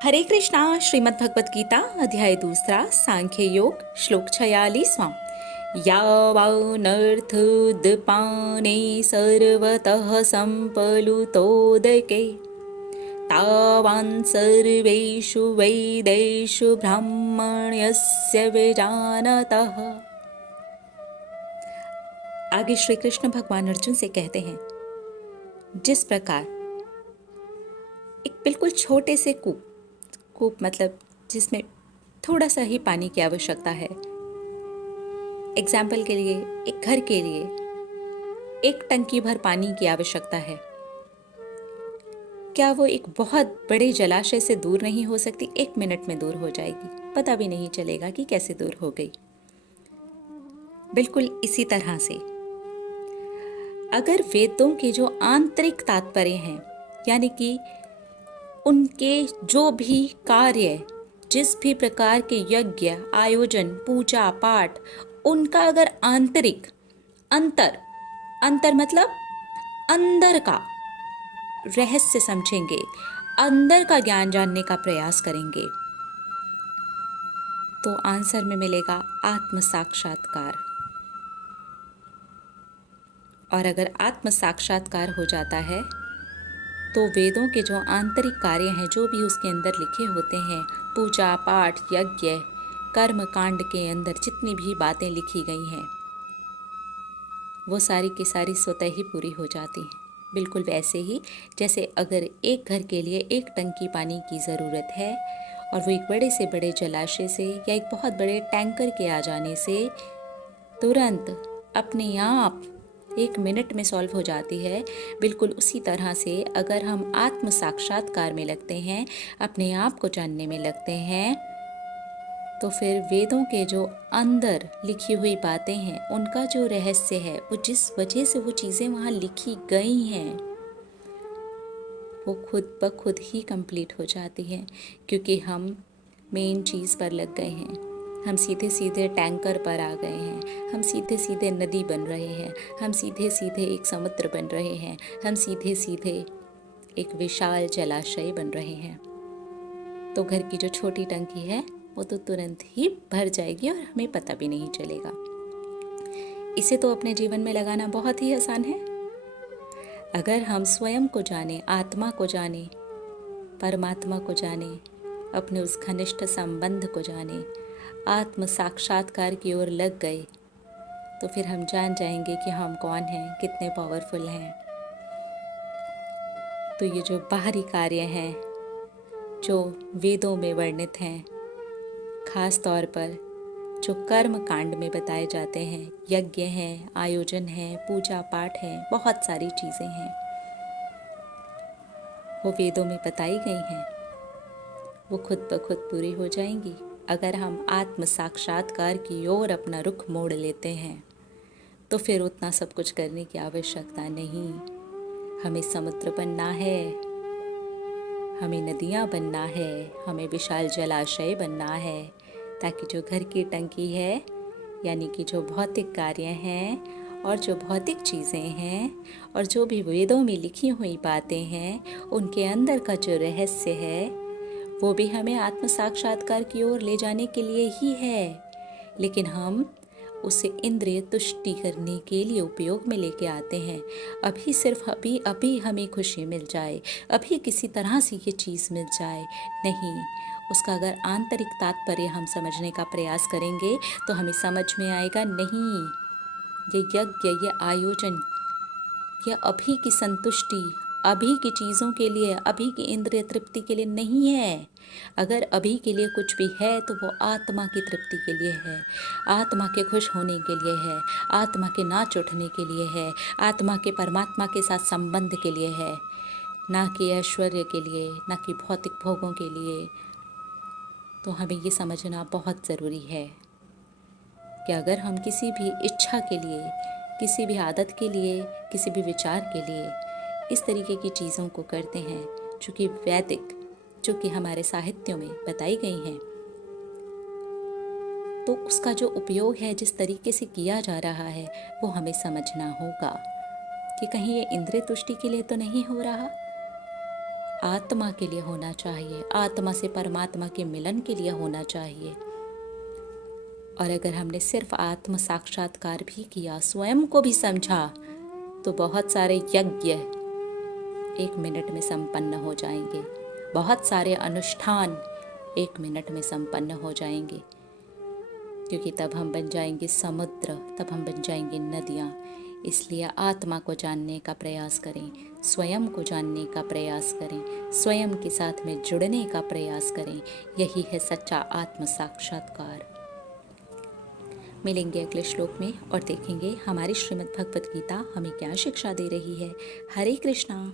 हरे कृष्णा। श्रीमद् भगवत गीता अध्याय दूसरा सांख्य योग श्लोक 46वां। यावानर्थोद्पाने सर्वतः सम्प्लुतोदके तावान् सर्वेषु वेदेषु ब्राह्मण्यस्य विजानतः। आगे श्री कृष्ण भगवान अर्जुन से कहते हैं, जिस प्रकार एक बिल्कुल छोटे से कूप मतलब जिसमें थोड़ा सा ही पानी की आवश्यकता है, एग्जाम्पल के लिए एक घर के लिए एक टंकी भर पानी की आवश्यकता है, क्या वो एक बहुत बड़े जलाशय से दूर नहीं हो सकती? 1 मिनट में दूर हो जाएगी, पता भी नहीं चलेगा कि कैसे दूर हो गई। बिल्कुल इसी तरह से अगर वेदों के जो आंतरिक तात्पर्य हैं, यानी कि उनके जो भी कार्य, जिस भी प्रकार के यज्ञ, आयोजन, पूजा पाठ, उनका अगर आंतरिक अंतर मतलब अंदर का रहस्य समझेंगे, अंदर का ज्ञान जानने का प्रयास करेंगे, तो आंसर में मिलेगा आत्म साक्षात्कार। और अगर आत्म साक्षात्कार हो जाता है तो वेदों के जो आंतरिक कार्य हैं, जो भी उसके अंदर लिखे होते हैं, पूजा पाठ, यज्ञ, कर्म कांड के अंदर जितनी भी बातें लिखी गई हैं, वो सारी की सारी स्वतः ही पूरी हो जाती हैं। बिल्कुल वैसे ही जैसे अगर एक घर के लिए एक टंकी पानी की ज़रूरत है और वो एक बड़े से बड़े जलाशय से या एक बहुत बड़े टैंकर के आ जाने से तुरंत अपने आप 1 मिनट में सॉल्व हो जाती है, बिल्कुल उसी तरह से अगर हम आत्म साक्षात्कार में लगते हैं, अपने आप को जानने में लगते हैं, तो फिर वेदों के जो अंदर लिखी हुई बातें हैं, उनका जो रहस्य है, वो जिस वजह से वो चीज़ें वहाँ लिखी गई हैं, वो खुद ब खुद ही कंप्लीट हो जाती है, क्योंकि हम मेन चीज़ पर लग गए हैं। हम सीधे सीधे टैंकर पर आ गए हैं, हम सीधे सीधे नदी बन रहे हैं, हम सीधे सीधे एक समुद्र बन रहे हैं, हम सीधे सीधे एक विशाल जलाशय बन रहे हैं। तो घर की जो छोटी टंकी है वो तो तुरंत ही भर जाएगी और हमें पता भी नहीं चलेगा। इसे तो अपने जीवन में लगाना बहुत ही आसान है। अगर हम स्वयं को जाने, आत्मा को जाने, परमात्मा को जाने, अपने उस घनिष्ठ संबंध को जाने, आत्म साक्षात्कार की ओर लग गए, तो फिर हम जान जाएंगे कि हम कौन हैं, कितने पावरफुल हैं। तो ये जो बाहरी कार्य हैं, जो वेदों में वर्णित हैं, खास तौर पर जो कर्म कांड में बताए जाते हैं, यज्ञ हैं, आयोजन हैं, पूजा पाठ हैं, बहुत सारी चीज़ें हैं, वो वेदों में बताई गई हैं, वो खुद ब खुद पूरी हो जाएंगी अगर हम आत्म साक्षात्कार की ओर अपना रुख मोड़ लेते हैं। तो फिर उतना सब कुछ करने की आवश्यकता नहीं। हमें समुद्र बनना है, हमें नदियाँ बनना है, हमें विशाल जलाशय बनना है, ताकि जो घर की टंकी है, यानी कि जो भौतिक कार्य हैं और जो भौतिक चीज़ें हैं और जो भी वेदों में लिखी हुई बातें हैं, उनके अंदर का जो रहस्य है, वो भी हमें आत्म साक्षात्कार की ओर ले जाने के लिए ही है। लेकिन हम उसे इंद्रिय तुष्टि करने के लिए उपयोग में लेके आते हैं। अभी सिर्फ अभी हमें खुशी मिल जाए, अभी किसी तरह से ये चीज़ मिल जाए, नहीं, उसका अगर आंतरिक तात्पर्य हम समझने का प्रयास करेंगे तो हमें समझ में आएगा, नहीं, ये यज्ञ, ये आयोजन, ये अभी की संतुष्टि, अभी की चीज़ों के लिए, अभी की इंद्रिय तृप्ति के लिए नहीं है। अगर अभी के लिए कुछ भी है तो वो आत्मा की तृप्ति के लिए है, आत्मा के खुश होने के लिए है, आत्मा के नाच उठने के लिए है, आत्मा के परमात्मा के साथ संबंध के लिए है, ना कि ऐश्वर्य के लिए, ना कि भौतिक भोगों के लिए। तो हमें ये समझना बहुत ज़रूरी है कि अगर हम किसी भी इच्छा के लिए, किसी भी आदत के लिए, किसी भी विचार के लिए इस तरीके की चीज़ों को करते हैं, जो कि वैदिक, जो कि हमारे साहित्यों में बताई गई हैं, तो उसका जो उपयोग है, जिस तरीके से किया जा रहा है, वो हमें समझना होगा कि कहीं ये इंद्रिय तुष्टि के लिए तो नहीं हो रहा। आत्मा के लिए होना चाहिए, आत्मा से परमात्मा के मिलन के लिए होना चाहिए। और अगर हमने सिर्फ आत्म साक्षात्कार भी किया, स्वयं को भी समझा, तो बहुत सारे यज्ञ 1 मिनट में संपन्न हो जाएंगे, बहुत सारे अनुष्ठान 1 मिनट में संपन्न हो जाएंगे, क्योंकि तब हम बन जाएंगे समुद्र, तब हम बन जाएंगे नदियाँ। इसलिए आत्मा को जानने का प्रयास करें, स्वयं को जानने का प्रयास करें, स्वयं के साथ में जुड़ने का प्रयास करें। यही है सच्चा आत्म साक्षात्कार। मिलेंगे अगले श्लोक में और देखेंगे हमारी श्रीमद् भगवत गीता हमें क्या शिक्षा दे रही है। हरे कृष्णा।